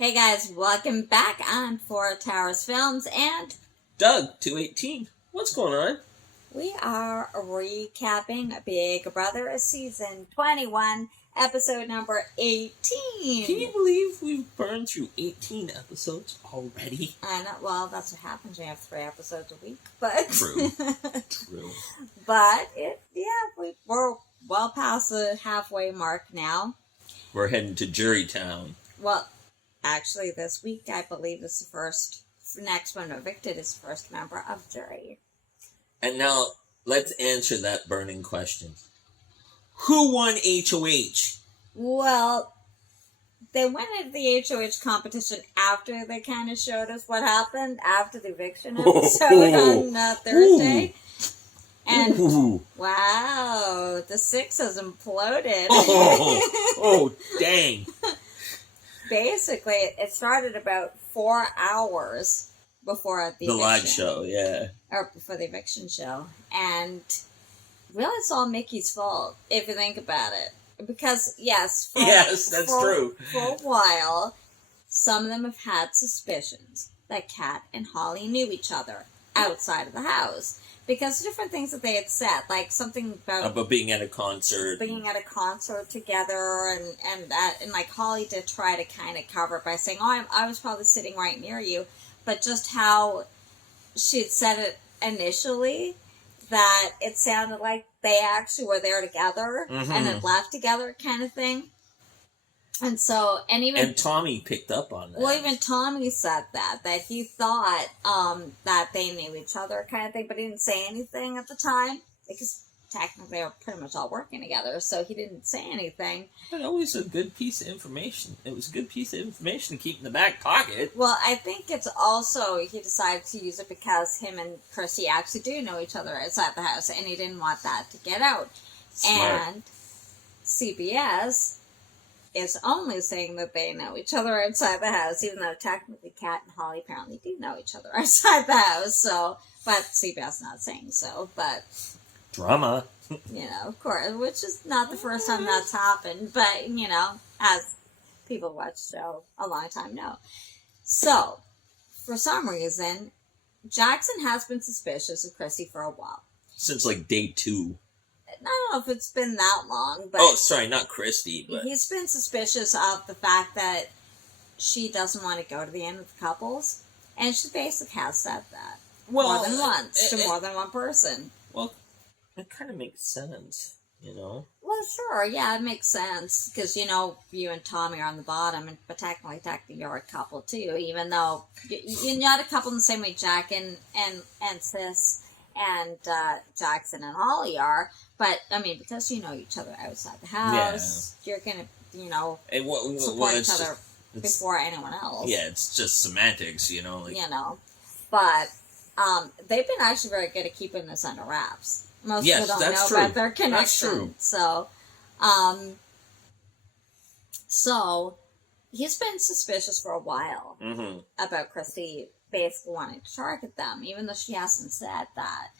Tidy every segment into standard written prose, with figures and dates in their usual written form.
Hey guys, welcome back on Four Towers Films, and Doug, 218. What's going on? we are recapping Big Brother Season 21, episode number 18. Can you believe we've burned through 18 episodes already? I know, well, that's what happens when you have 3 episodes a week, but... True. True. But, we're well past the halfway mark now. We're heading to Jurytown. Well, actually, this week, I believe, is the next one evicted is the first member of jury. And now, let's answer that burning question. Who won HOH? Well, they went into the HOH competition after they kind of showed us what happened after the eviction episode on Thursday. And, wow, the Six has imploded. Oh, dang. Basically, it started about 4 hours before the live show, yeah. Or before the eviction show. And really, it's all Mickey's fault, if you think about it. Because, yes, that's true. For a while, some of them have had suspicions that Kat and Holly knew each other outside of the house. Because of different things that they had said, like something about being at a concert. Being at a concert together, and like Holly did try to kind of cover it by saying, "Oh, I was probably sitting right near you," but just how she'd said it initially, that it sounded like they actually were there together and had left together, kind of thing. And so, and Tommy picked up on that. Well, even Tommy said that he thought that they knew each other, kind of thing, but he didn't say anything at the time because technically they were pretty much all working together, so he didn't say anything. But always a good piece of information. It was a good piece of information to keep in the back pocket. Well, I think it's also he decided to use it because him and Chrissy actually do know each other outside the house, and he didn't want that to get out. Smart. And CBS is only saying that they know each other outside the house, even though technically Kat and Holly apparently do know each other outside the house, so, but CBS not saying so, but... Drama. Of course, which is not the first time that's happened, but, as people who watch the show a long time know. So, for some reason, Jackson has been suspicious of Chrissy for a while. Since, day 2. I don't know if it's been that long, but... Oh, sorry, not Christy, but... He's been suspicious of the fact that she doesn't want to go to the end with the couples, and she basically has said that. More than once, to more than one person. Well, it kind of makes sense, Well, sure, yeah, it makes sense, because, you and Tommy are on the bottom, but technically you're a couple, too, even though you're not a couple in the same way Jack and Sis and Jackson and Holly are. But, because you know each other outside the house, you're going to, support each other before anyone else. Yeah, it's just semantics, But they've been actually very good at keeping this under wraps. Most people don't know about their connection. That's true. So, he's been suspicious for a while about Christy basically wanting to target them, even though she hasn't said that.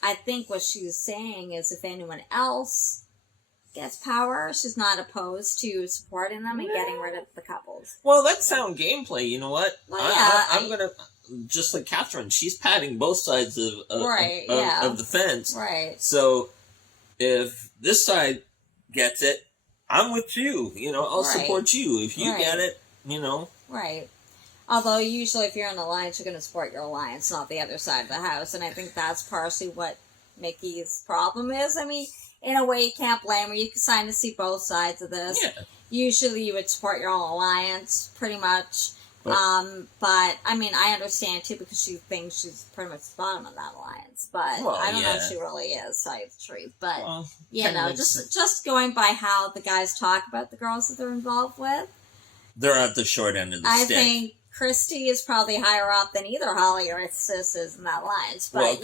I think what she's saying is if anyone else gets power, she's not opposed to supporting them and getting rid of the couples. Well, that's sound gameplay, you know what? Well, yeah. I'm going to, just like Catherine, she's patting both sides of the fence. Right. So, if this side gets it, I'm with you. I'll support you. If you get it, Right. Although, usually, if you're in an alliance, you're going to support your alliance, not the other side of the house. And I think that's partially what Mickey's problem is. In a way, you can't blame her. You can kind of see both sides of this. Yeah. Usually, you would support your own alliance, pretty much. But, I understand, too, because she thinks she's pretty much the bottom of that alliance. But I don't know if she really is, to tell you the truth. But, just going by how the guys talk about the girls that they're involved with. They're at the short end of the stick. I think Christy is probably higher up than either Holly or Sis is in that alliance. But,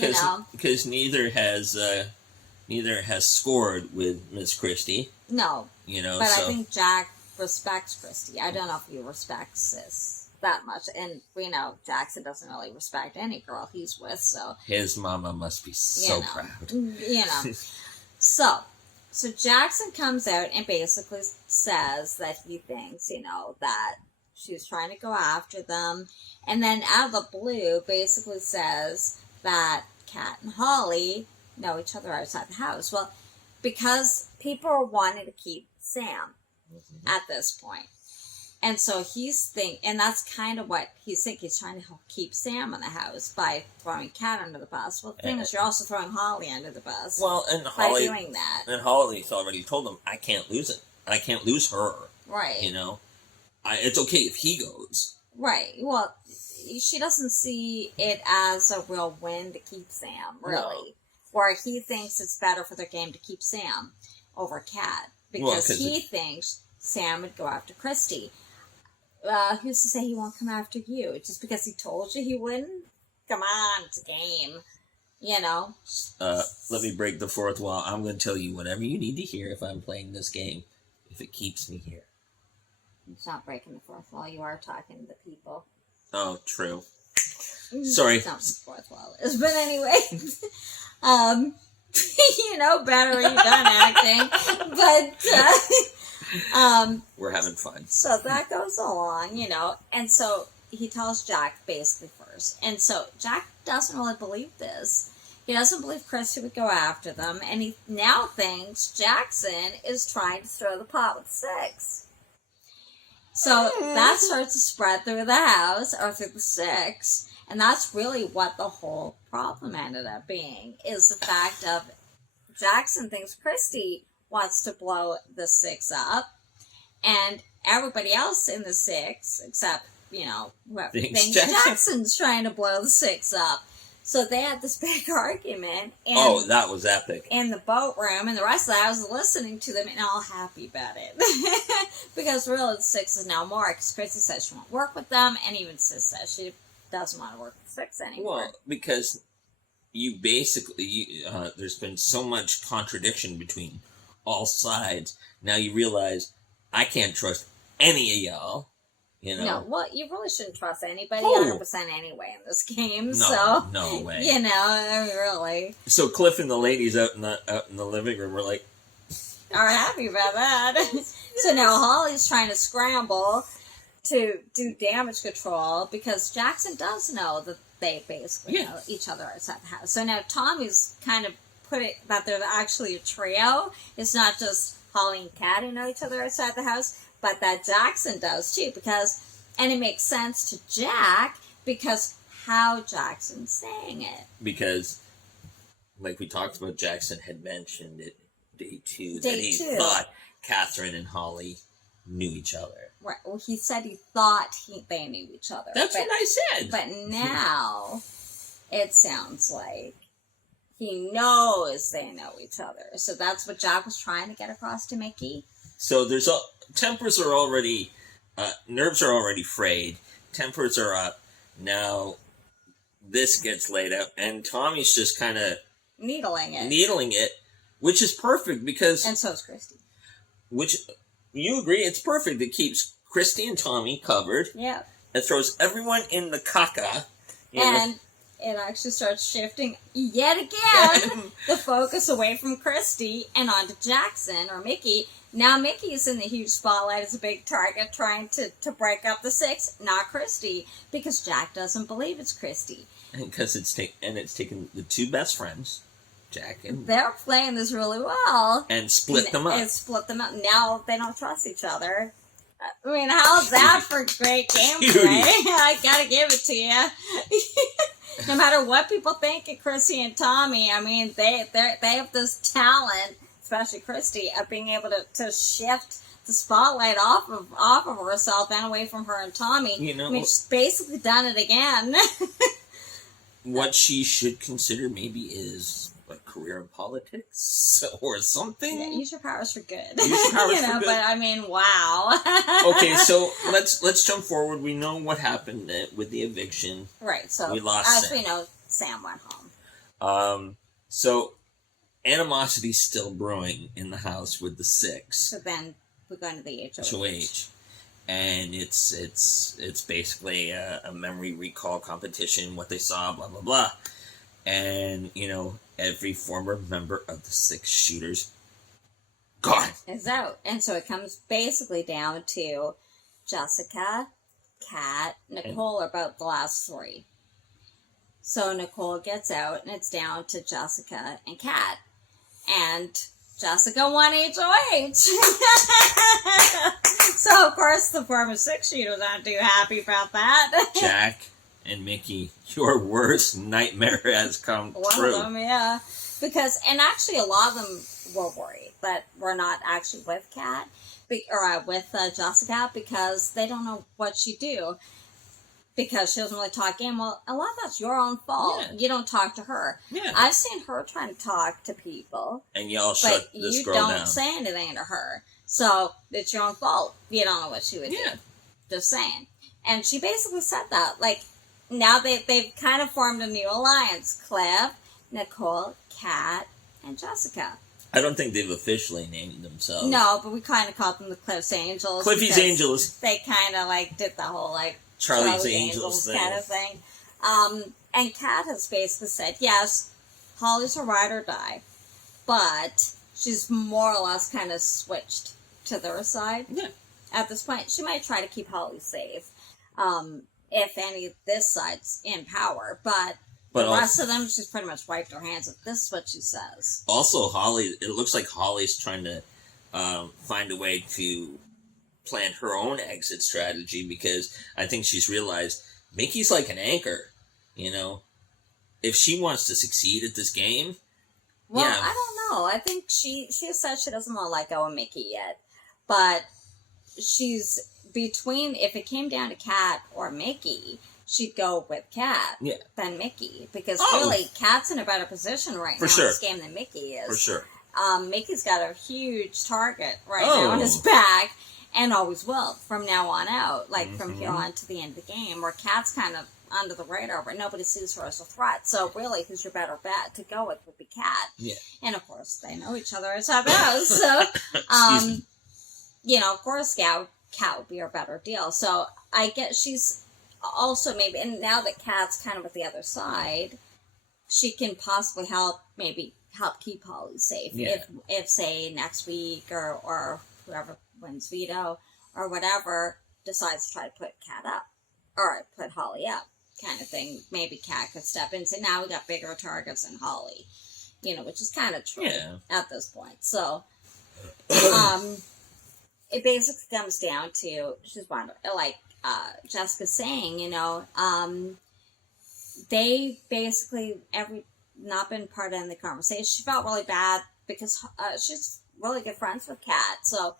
because neither has scored with Miss Christy. No. But I think Jack respects Christy. I don't know if he respects Sis that much. And we know Jackson doesn't really respect any girl he's with, so... His mama must be so proud. So Jackson comes out and basically says that he thinks, that She was trying to go after them. And then out of the blue, basically says that Kat and Holly know each other outside the house. Well, because people are wanting to keep Sam at this point. And so and that's kind of what he's thinking. He's trying to help keep Sam in the house by throwing Kat under the bus. Well, the thing is, you're also throwing Holly under the bus. Well, and by doing that. And Holly's already told him, I can't lose it. I can't lose her. Right. You know? It's okay if he goes. Right. Well, she doesn't see it as a real win to keep Sam, really. No. Where he thinks it's better for their game to keep Sam over Kat. Because he thinks Sam would go after Christy. Who's to say he won't come after you? Just because he told you he wouldn't? Come on, it's a game. You know? Let me break the fourth wall. I'm going to tell you whatever you need to hear if I'm playing this game. If it keeps me here. It's not breaking the fourth wall. You are talking to the people. Oh, true. Sorry. It's not what the fourth wall is. But anyway. You know better. You've done acting. But, we're having fun. So that goes along, you know. And so he tells Jack basically first. And so Jack doesn't really believe this. He doesn't believe Christy would go after them. And he now thinks Jackson is trying to throw the pot with Six. So that starts to spread through the house, or through the Six. And that's really what the whole problem ended up being, is the fact of Jackson thinks Christy wants to blow the Six up, and everybody else in the Six, except, you know, whoever thinks Jackson's trying to blow the Six up. So they had this big argument. And that was epic. In the boat room, and the rest of the house was listening to them and all happy about it. Because really the Six is now more, because Christy says she won't work with them, and even Sis says she doesn't want to work with Six anymore. Well, because you basically, there's been so much contradiction between all sides. Now you realize I can't trust any of y'all. You know? No, well, you really shouldn't trust anybody 100% anyway in this game. No way. You know, really. So Cliff and the ladies out in the living room were like, are happy about that. So now Holly's trying to scramble to do damage control, because Jackson does know that they basically know each other outside the house. So now Tommy's kind of put it that they're actually a trio. It's not just Holly and Kat who know each other outside the house, but that Jackson does too, and it makes sense to Jack because how Jackson's saying it. Because, like we talked about, Jackson had mentioned it day two that he thought Catherine and Holly knew each other. Right. Well, he said he thought they knew each other. That's what I said. But now it sounds like he knows they know each other. So that's what Jack was trying to get across to Mickey. So there's tempers are already, nerves are already frayed. Tempers are up. Now this gets laid out, and Tommy's just kind of needling it, which is perfect because. And so is Christy. Which, you agree, it's perfect. It keeps Christy and Tommy covered. Yeah. It throws everyone in the caca. And it actually starts shifting yet again the focus away from Christy and onto Jackson or Mickey. Now Mickey's in the huge spotlight as a big target trying to break up the Six, not Christy, because Jack doesn't believe it's Christy. And because it's taken the two best friends, Jack and... They're playing this really well. And split them up. And split them up. Now they don't trust each other. I mean, how's that for great gameplay? I gotta give it to you. No matter what people think of Christy and Tommy, I mean, they have this talent, especially Christy, of being able to shift the spotlight off of herself and away from her and Tommy. You know, I mean, she's basically done it again. What she should consider maybe is a career in politics or something. Yeah, use your powers for good. Use your powers for good. But I mean, wow. Okay, so let's jump forward. We know what happened with the eviction. Right. So we lost Sam. We know, Sam went home. So animosity's still brewing in the house with the Six. So then we're going to the HOH. And it's basically a memory recall competition, what they saw, blah, blah, blah. And, you know, every former member of the Six Shooters gone. Is out. And so it comes basically down to Jessica Kat, Nicole are about the last three. So Nicole gets out, and it's down to Jessica and Kat. And Jessica won HOH. So, of course, the former six-shooters aren't too happy about that. Jack and Mickey, your worst nightmare has come true. One of them, yeah. Because, and actually a lot of them were worried that we're not actually with Kat, or with Jessica, because they don't know what she do. Because she doesn't really talk game. Well, a lot of that's your own fault. Yeah. You don't talk to her. Yeah. I've seen her trying to talk to people. And y'all shut this girl down. You don't say anything to her. So, it's your own fault. You don't know what she would do. Just saying. And she basically said that. Like, now they've kind of formed a new alliance. Cliff, Nicole, Kat, and Jessica. I don't think they've officially named themselves. No, but we kind of called them the Cliff's Angels. Cliffy's Angels. They kind of, like, did the whole, like, Charlie's Angels thing. Kind of thing. And Kat has basically said, yes, Holly's a ride or die, but she's more or less kind of switched to their side. Yeah. At this point, she might try to keep Holly safe, if any of this side's in power, but the rest of them, she's pretty much wiped her hands of. This is what she says. Also, Holly, it looks like Holly's trying to find a way to plan her own exit strategy, because I think she's realized Mickey's like an anchor, you know? If she wants to succeed at this game, well, yeah. I don't know. I think she said she doesn't want to let go of Mickey yet, but she's between, if it came down to Kat or Mickey, she'd go with Kat than Mickey, because really, Kat's in a better position right now in this game than Mickey is. For sure. Mickey's got a huge target now on his back, and always will from now on out, like from here on to the end of the game, where Kat's kind of under the radar, but nobody sees her as a threat. So really, who's your better bet to go with would be Kat. Yeah. And of course, they know each other as heroes. So, you know, of course, Kat would be her better deal. So I guess she's also maybe, and now that Kat's kind of at the other side, she can possibly help keep Holly safe. Yeah. If say next week or whoever wins veto or whatever decides to try to put Kat up or put Holly up, kind of thing. Maybe Kat could step in and say, now we got bigger targets than Holly, you know, which is kind of true at this point. So, it basically comes down to, she's wondering, like Jessica's saying, you know, they basically not been part of the conversation. She felt really bad because she's really good friends with Kat, so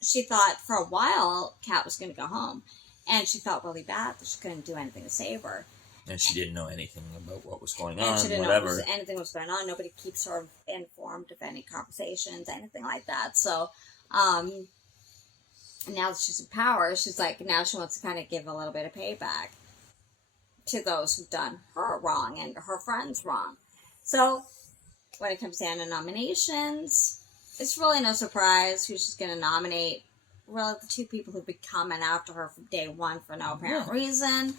she thought for a while Kat was going to go home, and she felt really bad that she couldn't do anything to save her. And she didn't know anything about what was going on. And she didn't know anything was going on. Nobody keeps her informed of any conversations, anything like that. So, now that she's in power, she's like, now she wants to kind of give a little bit of payback to those who've done her wrong and her friends wrong. So, when it comes down to nominations, it's really no surprise who she's going to nominate. Really, the two people who've been coming after her from day one for no apparent reason,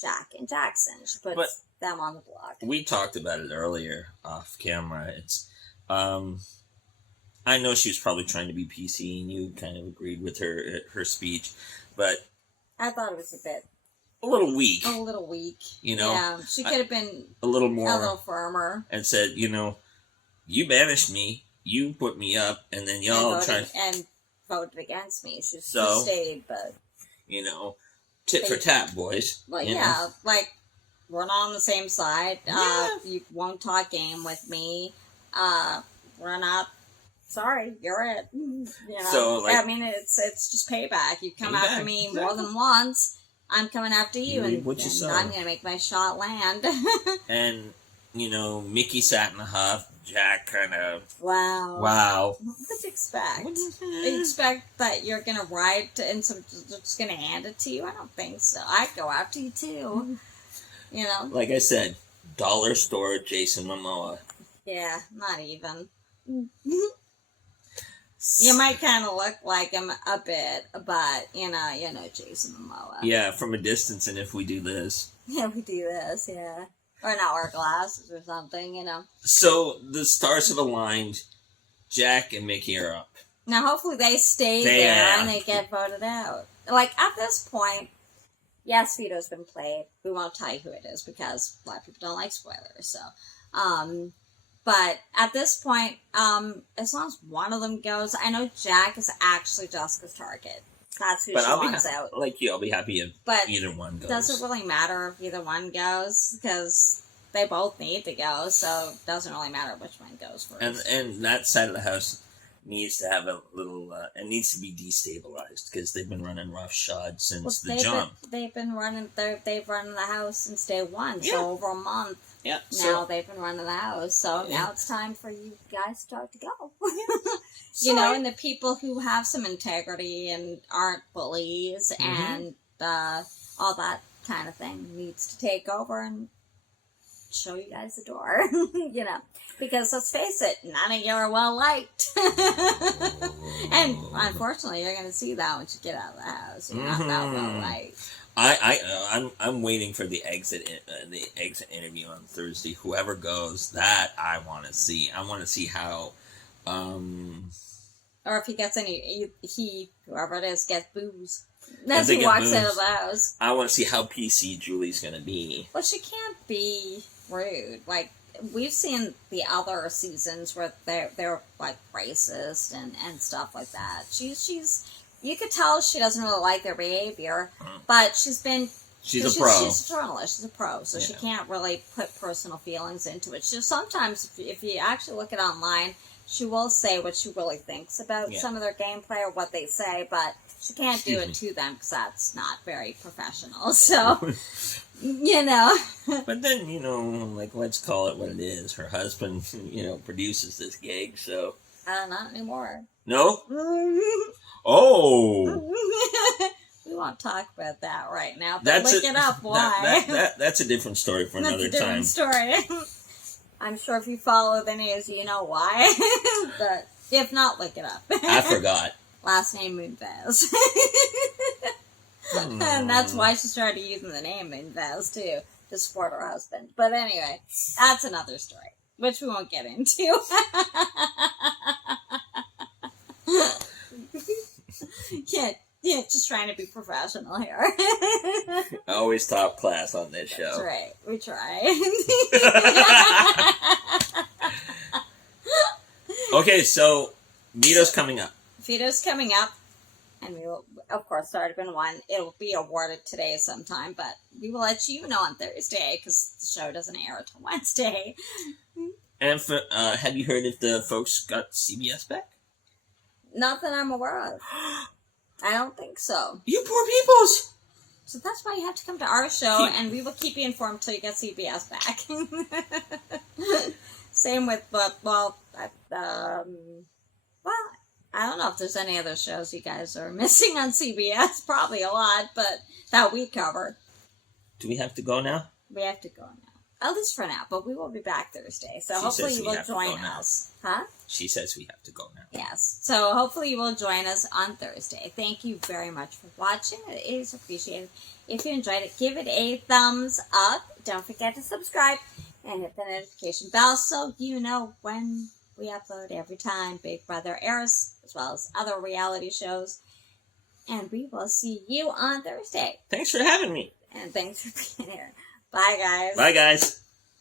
Jack and Jackson. She puts them on the block. We talked about it earlier off camera. It's, I know she was probably trying to be PC, and you kind of agreed with her speech, but I thought it was a little weak. A little weak. You know? Yeah, she could have been a little more. A little firmer. And said, you know, you banished me, you put me up, and then y'all tried... And voted against me. She stayed, but... You know, tit for tat, boys. Like, know? Like, we're not on the same side. You won't talk game with me. We're not... Sorry, you're it. You know? So, like, I mean, it's just payback. You come after me more than once, I'm coming after you, and I'm going to make my shot land. And, you know, Mickey sat in the huff. Jack kind of... Wow. What would you expect? You expect that you're going to ride and just going to hand it to you? I don't think so. I'd go after you, too. You know? Like I said, dollar store Jason Momoa. Yeah, not even. You might kind of look like him a bit, but, you know Jason Momoa. Yeah, from a distance, and if we do this. Yeah, we do this, yeah. Or not wear glasses or something, you know. So, the stars have aligned. Jack and Mickey are up. Now, hopefully they stay there and they get voted out. Like, at this point, yes, Vito's been played. We won't tell you who it is because a lot of people don't like spoilers. So, but at this point, as long as one of them goes, I know Jack is actually Jessica's target. That's who she wants out. Like you, I'll be happy if either one goes. Doesn't really matter if either one goes because they both need to go. So it doesn't really matter which one goes first. And that side of the house needs to have a little. It needs to be destabilized because they've been running roughshod since the jump. They've been running. They've run the house since day one. Yeah. So over a month. Yeah. Now they've been running the house. So now it's time for you guys to start to go. You know, and the people who have some integrity and aren't bullies and all that kind of thing needs to take over and show you guys the door. You know, because let's face it, none of you are well liked. And unfortunately, you're going to see that once you get out of the house. You're not that well liked. I'm waiting for the exit interview on Thursday. Whoever goes, that I want to see. I want to see how. Or if he gets whoever it is, gets booze. As he walks out of the house. I want to see how PC Julie's going to be. Well, she can't be rude. Like, we've seen the other seasons where they're like, racist and stuff like that. You could tell she doesn't really like their behavior, but she's a pro. She's a journalist. She's a pro, so she can't really put personal feelings into it. So sometimes, if you actually look at online, she will say what she really thinks about some of their gameplay or what they say, but she can't do it to them because that's not very professional. So, you know. But then, you know, like, let's call it what it is. Her husband, you know, produces this gig, so. Not anymore. No? Oh! We won't talk about that right now, but look it up. Why? That's a different story for another time. That's a different story. I'm sure if you follow the news, you know why. But if not, look it up. I forgot. Last name Moonves. And that's why she started using the name Moonves, too, to support her husband. But anyway, that's another story, which we won't get into. Yeah, just trying to be professional here. Always top class on this show. That's right. We try. Okay, so Vito's coming up. Vito's coming up. And we will, of course, already been one. It will be awarded today sometime, but we will let you know on Thursday because the show doesn't air until Wednesday. And have you heard if the folks got CBS back? Not that I'm aware of. I don't think so. You poor peoples! So that's why you have to come to our show, and we will keep you informed till you get CBS back. Same with, I don't know if there's any other shows you guys are missing on CBS. Probably a lot, but that we cover. Do we have to go now? We have to go now. At least for now, but we will be back Thursday. So hopefully you will join us. Huh? She says we have to go now. Yes. So hopefully you will join us on Thursday. Thank you very much for watching. It is appreciated. If you enjoyed it, give it a thumbs up. Don't forget to subscribe and hit the notification bell so you know when we upload every time Big Brother airs, as well as other reality shows. And we will see you on Thursday. Thanks for having me. And thanks for being here. Bye, guys. Bye, guys.